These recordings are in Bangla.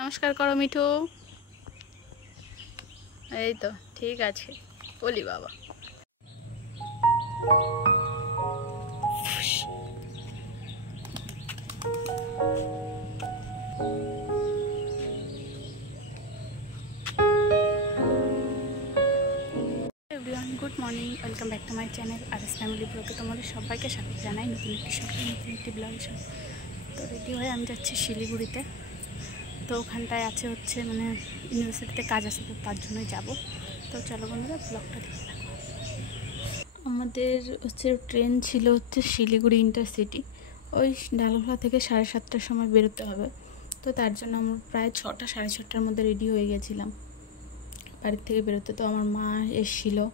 নমস্কার করো মিঠু। এই তো ঠিক আছে বলি বাবা। Everyone, good morning, welcome back to my channel RS family ব্লগে তোমাদের সবাইকে স্বাগত জানাই নতুন একটি সকালে নতুন একটি ব্লগের সাথে। তো রেডি হয়ে আমি যাচ্ছি শিলিগুড়িতে। তো ওখানটায় আছে হচ্ছে মানে ইউনিভার্সিটিতে কাজ আছে, তো তার জন্যই যাবো। তো চলো বন্ধুরা, ব্লগটা দেখতে থাকো। আমাদের হচ্ছে ট্রেন ছিল হচ্ছে শিলিগুড়ি ইন্টারসিটি, ওই ডালখোলা থেকে 7:30টার সময় বেরোতে হবে। তো তার জন্য আমরা প্রায় 6টা 6:30টার মধ্যে রেডি হয়ে গেছিলাম বাড়ির থেকে বেরোতে। তো আমার মা এসেছিলো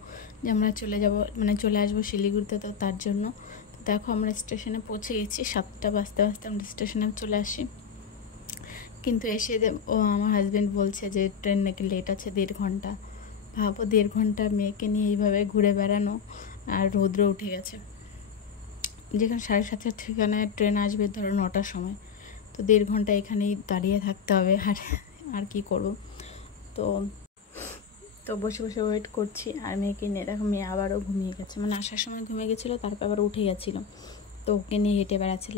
যে আমরা চলে যাব, মানে চলে আসবো শিলিগুড়িতে, তো তার জন্য। তো দেখো আমরা স্টেশনে পৌঁছে গেছি, 7টা বাজতে বাজতে আমরা স্টেশনে চলে আসি। কিন্তু এসে আমার হাজব্যান্ড বলছে যে ট্রেন নাকি লেট আছে 1.5 ঘন্টা। ভাবো 1.5 ঘন্টা মেয়েকে নিয়ে এইভাবে ঘুরে বেড়ানো, আর রৌদ্র উঠে গেছে। যেখানে 7:30 ঠিকানায় ট্রেন আসবে ধরো 9টার সময়, তো 1.5 ঘন্টা এখানেই দাঁড়িয়ে থাকতে হবে। আর কি করবো। তো বসে বসে ওয়েট করছি, আর মেয়েকে নিয়ে দেখো মেয়ে আবারও ঘুমিয়ে গেছে, মানে আসার সময় ঘুমিয়ে গেছিলো, তারপর আবার উঠে গেছিলো। তো ওকে নিয়ে হেঁটে বেড়াচ্ছিল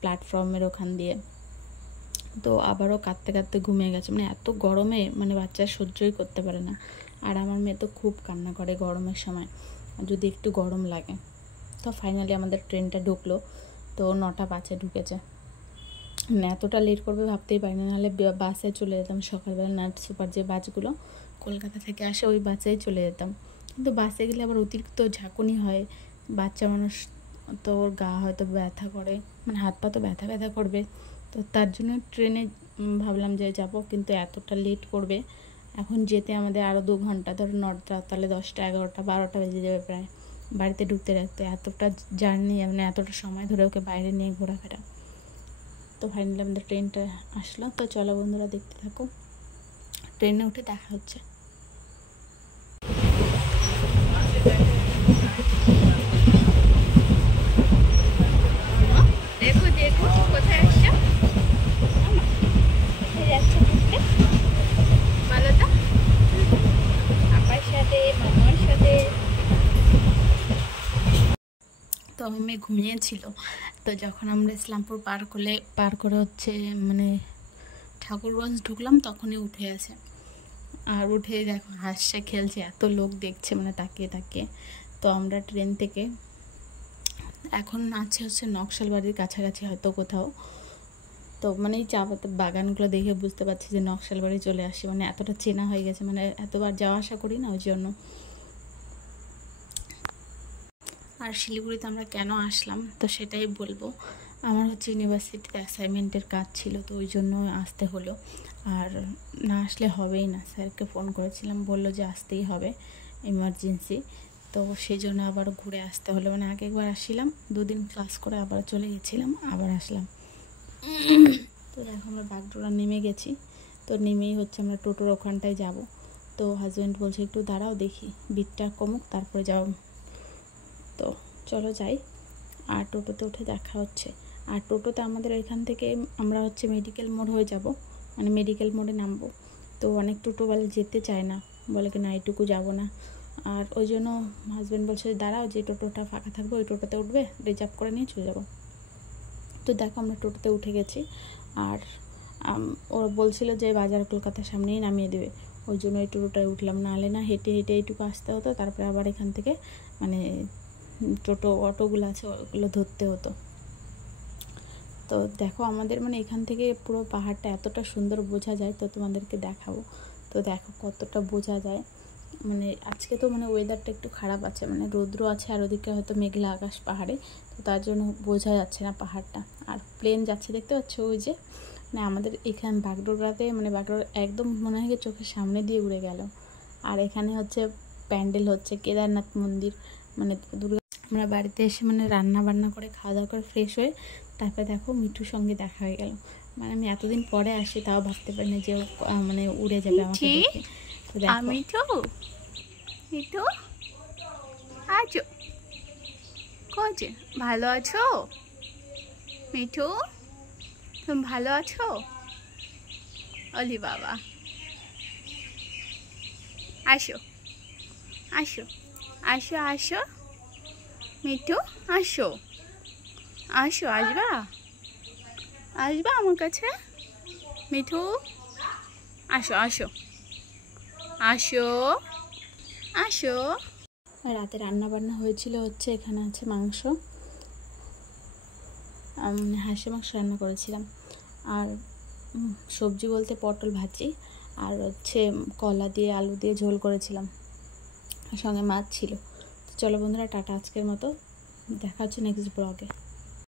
প্ল্যাটফর্মের ওখান দিয়ে। তো আবারও কাঁদতে কাঁদতে ঘুমিয়ে গেছে, মানে এত গরমে মানে বাচ্চা সহ্যই করতে পারে না। আর আমার মেয়ে তো খুব কান্না করে গরমের সময়, যদি একটু গরম লাগে। তো ফাইনালি আমাদের ট্রেনটা ঢুকলো, তো 9টা 5-এ ঢুকেছে। মানে এতটা লেট করবে ভাবতেই পারি না, নাহলে বাসে চলে যেতাম সকালবেলা। নাইট সুপার যে বাসগুলো কলকাতা থেকে আসে ওই বাসেই চলে যেতাম। কিন্তু বাসে গেলে আবার অতিরিক্ত ঝাঁকুনি হয়, বাচ্চা মানুষ, তো ওর গা হয়তো ব্যথা করে, মানে হাত পা তো ব্যথা ব্যথা করবে। তো তার জন্য ট্রেনে ভাবলাম যে যাব, কিন্তু এতটা লেট করবে। এখন যেতে আমাদের আরও 2 ঘন্টা, ধরো 9টা, তাহলে 10টা 11টা 12টা বেজে যাবে প্রায় বাড়িতে ঢুকতে রাখতে। এতটা জার্নি, মানে এতটা সময় ধরে ওকে বাইরে নিয়ে ঘোরাফেরা। তো ফাইনালি আমাদের ট্রেনটা আসলো। তো চলো বন্ধুরা দেখতে থাকো, ট্রেনে উঠে দেখা হচ্ছে। দেখো দেখো কোথায় আসছো, যাচ্ছে ঘুরতে, বলো তো, আপার সাথে মামার সাথে। তো আমার মেয়ে ঘুমিয়েছিল। তো যখন আমরা ইসলামপুর পার করে হচ্ছে মানে ঠাকুরগঞ্জ ঢুকলাম, তখনই উঠে আছে। আর উঠে দেখো হাসছে খেলছে, এত লোক দেখছে মানে তাকিয়ে তাকিয়ে। তো আমরা ট্রেন থেকে এখন আছে হচ্ছে নকশালবাড়ির কাছাকাছি হয়তো কোথাও। তো মানে এই চা পাতার বাগানগুলো দেখে বুঝতে পারছি যে নকশালবাড়ি চলে আসি, মানে এতটা চেনা হয়ে গেছে, মানে এতবার যাওয়া আসা করি না ওই জন্য। আর শিলিগুড়িতে আমরা কেন আসলাম তো সেটাই বলবো। আমার হচ্ছে ইউনিভার্সিটিতে অ্যাসাইনমেন্টের কাজ ছিল, তো ওই জন্য আসতে হলো। আর না আসলে হবেই না, স্যারকে ফোন করেছিলাম, বললো যে আসতেই হবে এমার্জেন্সি। তো সেই জন্য আবার ঘুরে আসতে হলো, মানে আগে একবার আসছিলাম 2 দিন ক্লাস করে, আবার চলে গেছিলাম, আবার আসলাম। তো দেখো আমরা বাগডোরা নেমে গেছি। তো নেমেই হচ্ছে আমরা টোটোর ওখানটায় যাব। তো হাজব্যান্ড বলছে একটু দাঁড়াও, দেখি ভিড়টা কমুক তারপরে যাও। তো চলো যাই। আর টোটোতে উঠে দেখা হচ্ছে। আর টোটোতে আমাদের এখান থেকে আমরা হচ্ছে মেডিকেল মোড় হয়ে যাব, মানে মেডিকেল মোড়ে নামবো। তো অনেক টোটো বলে যেতে চায় না, বলে কি না এইটুকু যাবো না। আর ওই জন্য হাজব্যান্ড বলছে দাঁড়াও, যে টোটোটা ফাঁকা থাকবে ওই টোটোতে উঠবে, রিজার্ভ করে নিয়ে চলে যাবো। তো দেখো আমরা টোটোতে উঠে গেছি। আর ওরা বলছিল যে বাজার কলকাতার সামনেই নামিয়ে দেবে, ওই জন্য এই টোটোটায় উঠলাম, নাহলে না হেঁটে হেঁটে এইটুকু আসতে হতো, তারপরে আবার এখান থেকে মানে টোটো অটোগুলো আছে ওগুলো ধরতে হতো। তো দেখো আমাদের মানে এখান থেকে পুরো পাহাড়টা এতটা সুন্দর বোঝা যায়, তো তোমাদেরকে দেখাবো। তো দেখো কতটা বোঝা যায়, মানে আজকে তো মানে ওয়েদারটা একটু খারাপ আছে, মানে রৌদ্র আছে, আর ওদিকে হয়তো মেঘলা আকাশ পাহাড়ে, তো তার জন্য বোঝা যাচ্ছে না পাহাড়টা। আর প্লেন যাচ্ছে দেখতে পাচ্ছ ওই যে, মানে আমাদের এখানে বাগডোগরাতে, মানে বাগডোগরা একদম মনে হয় চোখের সামনে দিয়ে উড়ে গেল। আর এখানে হচ্ছে প্যান্ডেল হচ্ছে কেদারনাথ মন্দির, মানে দুর্গা। আমরা বাড়িতে এসে মানে রান্না বান্না করে খাওয়া দাওয়া করে ফ্রেশ হয়ে তারপরে দেখো মিঠুর সঙ্গে দেখা হয়ে গেল। মানে আমি এতদিন পরে আসি, তাও ভাবতে পারি না যে মানে উড়ে যাবে আমাকে দেখে। তো দেখো মিঠু, মিঠু আছো, কোচে ভালো আছো মিঠু, তুমি ভালো আছো? অলি বাবা, আসো আসো আসো আসো মিঠু, আসো আসো, আসবা আসবা আমার কাছে মিঠু, আসো আসো আসো আসো। রাতে রান্না বান্না হয়েছিল হচ্ছে, এখানে আছে মাংস, হাঁসের মাংস রান্না করেছিলাম, আর সবজি বলতে পটল ভাজি, আর হচ্ছে কলা দিয়ে আলু দিয়ে ঝোল করেছিলাম, সঙ্গে মাছ ছিল। চলো বন্ধুরা, টাটা আজকের মতো, দেখা হচ্ছে নেক্সট ব্লগে।